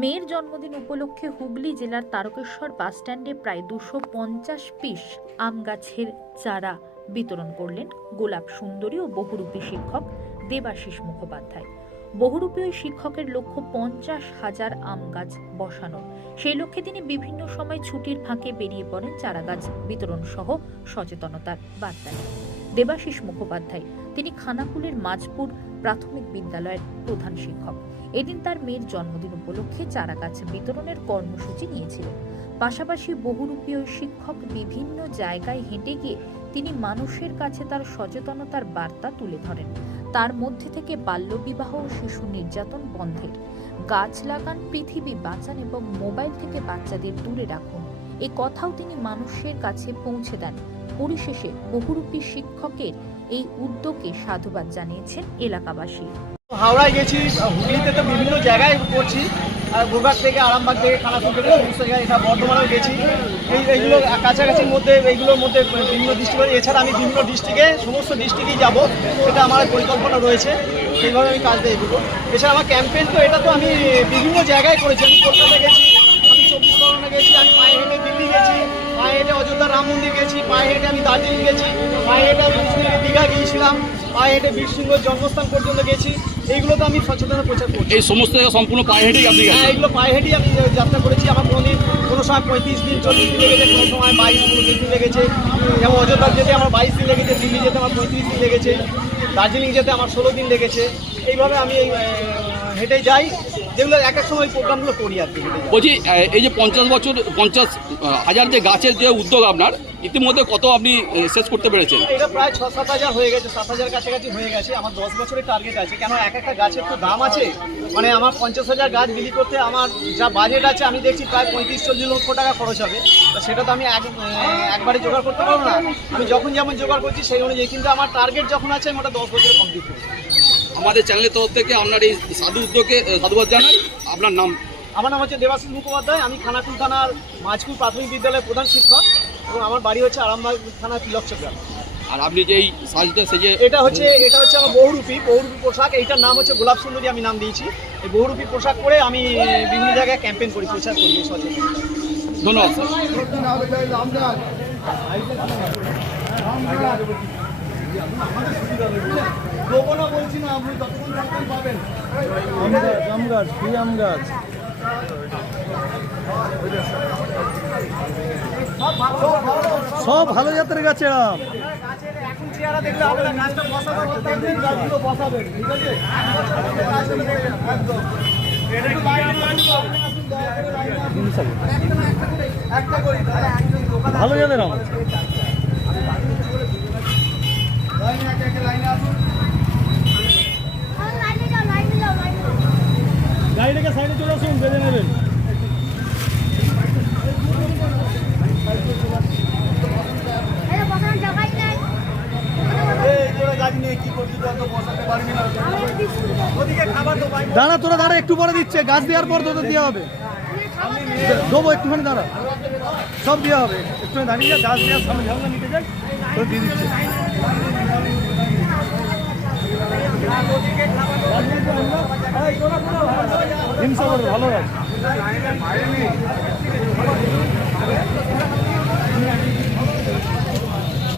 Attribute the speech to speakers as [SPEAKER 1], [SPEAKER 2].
[SPEAKER 1] মেয়ের জন্মদিন উপলক্ষে হুগলি জেলার তারকেশ্বর বাসস্ট্যান্ডে প্রায় দুশো পঞ্চাশ পিস আম গাছের চারা বিতরণ করলেন গোলাপ সুন্দরী ও বহুরূপী শিক্ষক দেবাশিস মুখোপাধ্যায়। বহুরূপী শিক্ষকের লক্ষ্য পঞ্চাশ হাজার আম গাছ বসানো। সেই লক্ষ্যে তিনি বিভিন্ন সময় ছুটির ফাঁকে বেরিয়ে পড়েন চারা গাছ বিতরণ সহ সচেতনতার বার্তা দেবাশিস মুখোপাধ্যায়, তিনি খানাকুলের মাঝপুর প্রাথমিক বিদ্যালয়ের প্রধান শিক্ষক। এদিন তার মেয়ের জন্মদিন উপলক্ষে চারা গাছ বিতরণের কর্মসূচি নিয়েছিলেন। পাশাপাশি বহুরূপীয় শিক্ষক বিভিন্ন জায়গায় হেঁটে গিয়ে তিনি মানুষের কাছে তার সচেতনতার বার্তা তুলে ধরেন। তার মধ্যে থেকে বাল্যবিবাহ ও শিশু নির্যাতন বন্ধের। গাছ লাগান, পৃথিবী বাঁচান এবং মোবাইল থেকে বাচ্চাদের দূরে রাখুন। এই কথাও তিনি মানুষের কাছে পৌঁছে দেন। পরিশেষে বহুরূপী শিক্ষকের এই উদ্যোগে সাধুবাদ জানিয়েছেন এলাকাবাসী।
[SPEAKER 2] হাওড়ায় গেছি, হুগলিতে তো বিভিন্ন জায়গায় করছি আর গোঘাট থেকে আরামবাগ থেকে খানাকুল থেকে সমস্ত জায়গায় এটা বর্ধমানেও গেছি। এই এইগুলো কাছাকাছির মধ্যে, এইগুলোর মধ্যে বিভিন্ন ডিস্ট্রিক্ট এছাড়া আমি বিভিন্ন ডিস্ট্রিক্টে সমস্ত ডিস্ট্রিক্টেই যাব এটা আমার পরিকল্পনা রয়েছে। সেইভাবে আমি কাজ দিয়ে দেবো এছাড়া আমার ক্যাম্পেইন তো এটা তো আমি বিভিন্ন জায়গায় করেছি। আমি কলকাতা গেছি, আমি চব্বিশ পরগনা গেছি, আমি পায়ে দিল্লি গেছি, পায়ে হেঁটে অযোধ্যা রাম মন্দির গেছি, পায়ে হেঁটে আমি দার্জিলিং গেছি, পায়ে হেঁটে আমি দীঘা গিয়েছিলাম, পায়ে হেঁটে বীরসিংহ জন্মস্থান পর্যন্ত গেছি। এইগুলো তো আমি সচেতনতা প্রচার করছি।
[SPEAKER 3] এই সমস্ত জায়গা সম্পূর্ণ পায়ে হেঁটেই আপনি
[SPEAKER 2] হ্যাঁ এগুলো পায়ে হেঁটেই আমি যাত্রা করেছি। আমার কোনো দিন কোনো সময় পঁয়ত্রিশ দিন চল্লিশ দিন লেগেছে কোনো সময় বাইশ পঁচিশ দিন লেগেছে। যেমন অযোধ্যা যেতে আমার বাইশ দিন লেগেছে দিল্লি যেতে আমার পঁয়ত্রিশ দিন লেগেছে দার্জিলিং যেতে আমার ষোলো দিন লেগেছে। এইভাবে আমি এই, হেঁটে যাই। যেগুলো এক এক সময় প্রোগ্রামগুলো করি আর কি।
[SPEAKER 3] বলছি এই যে পঞ্চাশ বছর পঞ্চাশ হাজার যে গাছের যে উদ্যোগ আপনার ইতিমধ্যে কত আপনি শেষ করতে পেরেছেন?
[SPEAKER 2] এটা প্রায় ছ সাত হাজার হয়ে গেছে সাত হাজার কাছাকাছি হয়ে গেছে। আমার দশ বছরের টার্গেট আছে। কেন এক একটা গাছের তো দাম আছে? মানে আমার পঞ্চাশ হাজার গাছ বিলি করতে আমার যা বাজেট আছে আমি দেখছি প্রায় পঁয়ত্রিশ চল্লিশ লক্ষ টাকা খরচ হবে। তো সেটা তো আমি এক একবারে জোগাড় করতে পারব না। আমি যখন যেমন জোগাড় করছি সেই অনুযায়ী। কিন্তু আমার টার্গেট যখন আছে আমি ওটা দশ বছরে কমপ্লিট করব।
[SPEAKER 3] আমাদের চ্যানেলের তরফ থেকে আপনার এই সাধু উদ্যোগে সাধুবাদ জানাই আপনার নাম
[SPEAKER 2] আমার নাম হচ্ছে দেবাশিস মুখোপাধ্যায় আমি খানাকুল থানার মাঝপুর প্রাথমিক বিদ্যালয়ের প্রধান শিক্ষক এবং আমার বাড়ি হচ্ছে আরামবাগ থানার তিলকচক গ্রাম
[SPEAKER 3] আর আপনি যে এই সাজটা সেজে
[SPEAKER 2] এটা হচ্ছে এটা হচ্ছে আমার বহুরূপী বহুরূপী পোশাক এইটার নাম হচ্ছে গোলাপ সুন্দরী আমি নাম দিয়েছি এই বহুরূপী পোশাক পরে আমি বিভিন্ন জায়গায় ক্যাম্পেইন করি প্রচার করি সচেতন
[SPEAKER 3] ধন্যবাদ স্যার
[SPEAKER 4] আম গাছ আম গাছ কি আম গাছ সব ভালো জাতের গাছের আম।
[SPEAKER 2] এখন চেহারা দেখলে
[SPEAKER 4] দাঁড়া তোরা দাঁড়া একটু পরে দিচ্ছে। গাছ দেওয়ার পর তোদের দেওয়া হবে। দেবো। একটুখানি দাঁড়া। সব দেওয়া হবে। একটুখানি দাঁড়িয়ে গাছ দেওয়ার সামনে ঝামেলা নিতে যাই। তো দিয়ে দিচ্ছে। ভালো আছে।